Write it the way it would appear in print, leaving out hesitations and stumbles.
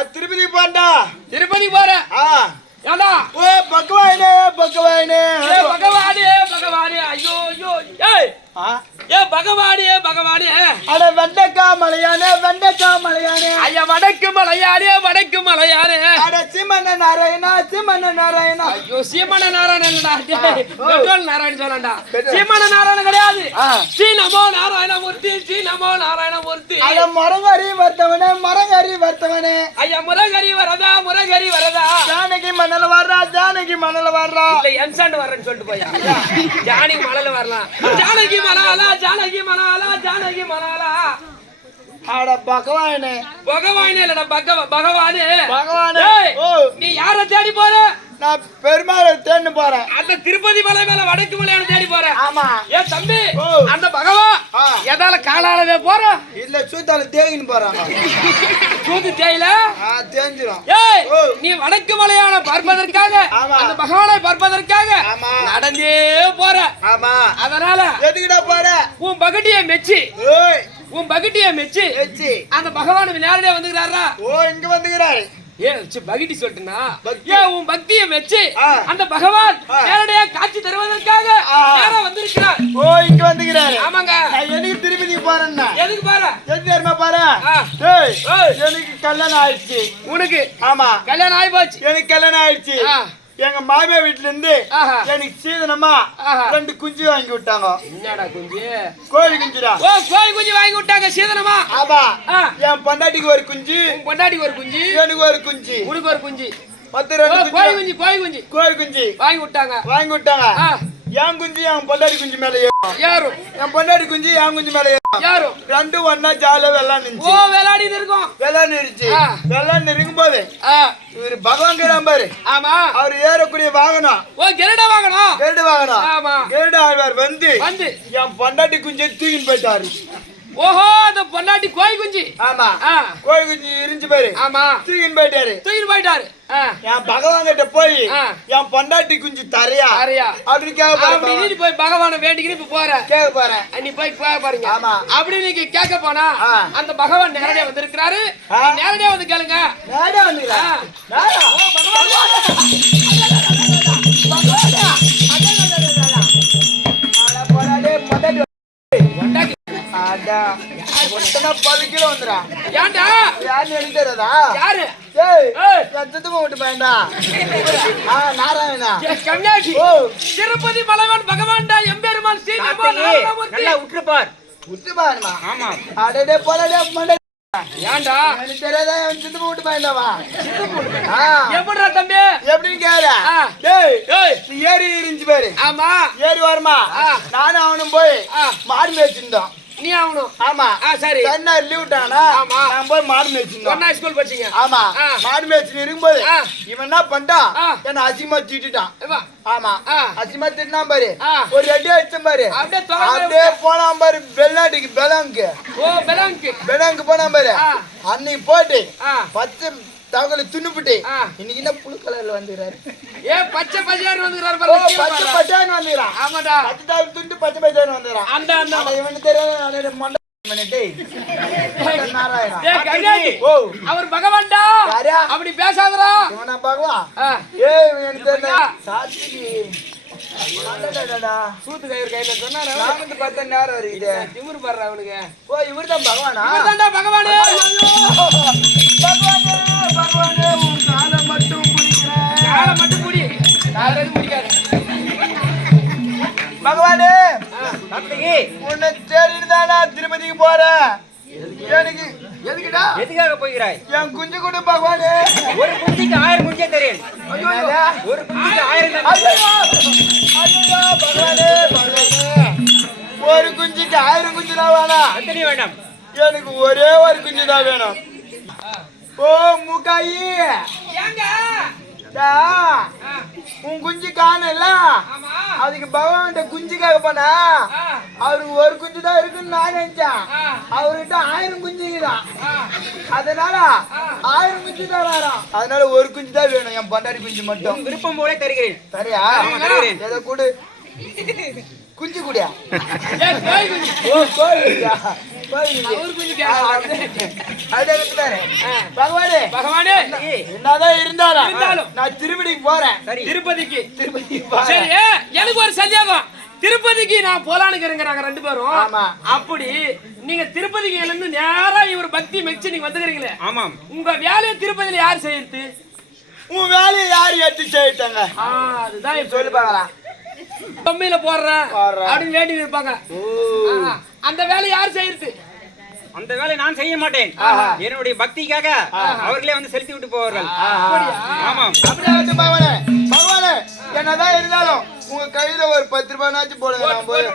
நான் திருப்பதி போறேன்டா. திருப்பதி போற? ஏண்டா? ஓ பகவானே பகவானே பகவானே பகவானே ஐயோ ஐயோ ஏய் ஏ பகவானே பகவானே அட வெண்டக்கா மலையானே வெண்டக்கா மலையானே ஐயா வடக்கு மலையானே வடக்கு மலையானே அட சீமண்ண நாராயணா சீமண்ண நாராயணா ஐயோ சீமண்ண நாராயணன்டா பெட்ரோல் நாராயணன் சொல்லண்டா சீமண்ண நாராயணன் கிடையாது ஸ்ரீ நமோ நாராயணமூர்த்தி ஸ்ரீ நமோ நாராயணமூர்த்தி அட மரங்கரி வர்த்தவனே ஐயா முரகரி வரதா முரகரி வரதா ஜானகி மணல வர்றா இல்ல என்சாண்ட் வரேன்னு சொல்லிட்டு போயா ஜானகி மணல வரலாம் ஜானகி மணாலா ஜானகி மணாலா ஜானகி மணாலா அட பகவானே பகவானே இல்லடா பகவானே பகவானே நீ யாரை தேடி போற? நான் பெருமாளை தேடி போறேன். அந்த திருப்பதி மலை மேல வடக்கு மலையான தேடி போறேன். ஆமா ஏ தம்பி அந்த பகவான் எதால காலாலவே போற? இல்ல சூத்தால தேகின்னு போறாங்க. சூத்து தேயில தேஞ்சிரும். ஏய் நீ வடக்கு மலையான பார்ப்பதற்காக அந்த பகவானை பார்ப்பதற்காக நடந்தே போற. ஆமா அதனால எதுக்குடா போற? உன் பகட்டியை மெச்சி ஏய் உன் பகட்டியை மெச்சி அந்த பகவான் நேரடியா வந்துக்கிறாரா? இங்க வந்துக்கிறாரு. பகிட்டி சொல்லிட்டுனா உன் பக்தியை வச்சு அந்த பகவான் நேரடியா காட்சி தருவதற்காக நேரா வந்திருக்கிறார். இங்க வந்துக்கிறாரு. ஆமாங்க. நான் எனக்கு திருப்பதி போறேன்னா எதுக்கு பாரு? எதுக்கு பாரு? எனக்கு கல்யாணம் ஆயிடுச்சு. உனக்கு? ஆமா கல்யாணம் ஆயி போச்சு. எனக்கு கல்யாணம் ஆயிடுச்சு. எங்க மாமியா வீட்டுல இருந்து எனக்கு சீதனமா 2 குஞ்சு வாங்கி விட்டாங்க. என்னடா குஞ்சு? கோழி குஞ்சுடா. கோழி குஞ்சு வாங்கி விட்டாங்க சீதனமா? ஆமா. என் பொண்டாட்டிக்கு ஒரு குஞ்சு, பொண்டாட்டிக்கு ஒரு குஞ்சு, எனக்கு ஒரு குஞ்சு, உனக்கு ஒரு குஞ்சு, மொத்தம் 2 கோழி குஞ்சு வாங்கி விட்டாங்க. என் குஞ்சு என் பொண்டாட்டி குஞ்சு மேல ஏறும். என் பொண்டாட்டி குஞ்சு என் குஞ்சு மேல ஏறும். 2 ஒண்ணா ஜாலியா விளையாடுச்சு. விளையாடி இருக்கும். விளையாண்டு இருக்கும் போது இவரு பகவான் கேடாம பாரு. ஆமா. அவரு ஏறக்கூடிய வாகனம் கெருட வாகனம். ஆமா. கெருட ஆழ்வார் வந்து என் பொண்டாட்டி குஞ்சை தூக்கின்னு போயிட்டாரு. ஓஹோ அந்த பொண்டாட்டி கோழி குஞ்சு. ஆமா கோழி குஞ்சு இருந்துச்சு பாரு. ஆமா தூக்கின்னு போயிட்டாரு. என் பகவான் கிட்ட போய் என் பொண்டாட்டி குஞ்சு தரையா அப்படி கேட்க போய் பகவான வேண்டிக்கிட்டு போற கேட்க போறேன். நீ போய் பாருங்க. ஆமா அப்படி நீங்க கேட்க போனா அந்த பகவான் நேரடியா வந்திருக்கிறாரு. நேரடியா வந்து கேளுங்க. நேரடியா வந்துங்களா? திருப்பதி மலைவன் பகவான் எம்பெருமான் ஏன்டா எனக்கு தெரியாதா சித்து போட்டு பயந்தாவா எப்படிடா தம்பி எப்படின்னு கேக்குற? ஏறி இருந்துச்சு பாரு. ஆமா ஏறி வருமா நானும் அவனும் போய் மாடு மேய்ச்சிருந்தோம். நீ ஆகணும். ஆமா சரி சன்னார் லீவ் விட்டானா நான் போய் மாடு மேய்ச்சிருந்தோம். ஒண்ணா ஸ்கூல் படிச்சீங்க. ஆமா மாடு மேய்ச்சி இருக்கும்போது இவன் என்ன பண்ணிட்டான்? என்ன அசிமா திட்டான். ஆமா அசிமா திட்டினா பாரு. ஒரு அடி அடிச்சேன் பாரு. அப்படியே போனான் பாரு வெளிநாட்டுக்கு பெலாங்கு போனான் பாரு. அன்னைக்கு போட்டு 10 தவங்களை துண்ணுபிட்டு இன்னைக்கு என்ன புழு கலர்ல வந்துறாரு. பச்சை பச்சையாரு வந்துறாரு. பச்சை பச்சையாரு வந்துறான். ஆமாடா 10 தவங்களை துண்டு பச்சை பச்சையாரு வந்துறான். அந்த இவனுக்கு தெரியாது மண்ட அவர் பகவான்டா. அப்படி பேசாதடா. இவனா பகவான்? எனக்கு தெரியல. சாட்சிக்கு சூத்து கயிறு கையில சொன்னாரு. நாமத்து பார்த்தா நேரம் வருது. திமிரு பாடுற அவனுக்கு. இவர்தான் பகவானா? இவர்தான்டா பகவானே. பகவானே உன் காலை மட்டும் பிடிக்கிறேன். காலை மட்டும் பிடி. காலை பிடிக்காது. பகவானே உன்னை தேடிதானா திருப்பதிக்கு போறேன். எனக்கு எதுக்குடா? எதுக்காக போகிறாய்? என் குஞ்சு கொடு பகவானே. ஒரு குஞ்சுக்கு 1000 குஞ்சே தெரியும். ஒரு குஞ்சுக்கு 1000 பகவானே. ஒரு குஞ்சுக்கு 1000 குஞ்சு தான் வேணாம். எத்தனை வேண்டாம்? எனக்கு ஒரே ஒரு குஞ்சு தான் வேணும். முக்காயி உன் குஞ்சு காணல. அதுக்கு பகவான் குஞ்சுக்காக போனா அவருக்கு ஒரு குஞ்சு தான் இருக்குன்னு நான் நினைச்சேன். அவர்கிட்ட 1000 குஞ்சுதான். அதனால 1000 குஞ்சு தான் வரும். அதனால ஒரு குஞ்சு தான் வேணும். என் பொண்டாட்டி குஞ்சு மட்டும். விருப்பம் போல தருகிறேன். சரியா? எதை கூடு குஞ்சு கூடியா? போயிடுது. அவர் குஞ்சு கேட்க அப்படியே இருக்கிறாரு. பகவானே பகவானே என்னதான் இருந்தாலும் இருந்தாலும் நான் திருப்பதிக்கு போறேன். திருப்பதிக்கு திருப்பதிக்கு சரி போறேன். எனக்கு ஒரு சந்தேகம் திருப்பதிக்கு நான் போலான்னு இருக்கிறாங்க ரெண்டு பேரும் ஆமா. அப்படி நீங்க திருப்பதிக்கு இருந்து நேரா இவர் பக்தி மெச்சு நீங்க வந்துக்கிறீங்களே ஆமாம். உங்க வேலையை திருப்பதியில யார் செய்யறது உன் வேலையை யார் எடுத்து செய்யிட்டாங்க அதுதான் இப்ப சொல்லி பார்க்கலாம். கம்மியில போடுறேன் போடுறேன். அப்படின்னு வேண்டி இருப்பாங்க அந்த வேலையை யார் செய்யறது அந்த வேலை நான் செய்ய மாட்டேன். என்னுடைய பக்திக்காக அவர்களே வந்து செலுத்தி விட்டு போவார்கள். ஆமாம். அப்படியே வந்து பகவானே பகவானே என்னதான் இருந்தாலும் உங்க கையில ஒரு 10 ரூபாய்னாச்சும் போடுங்க. நான் போய்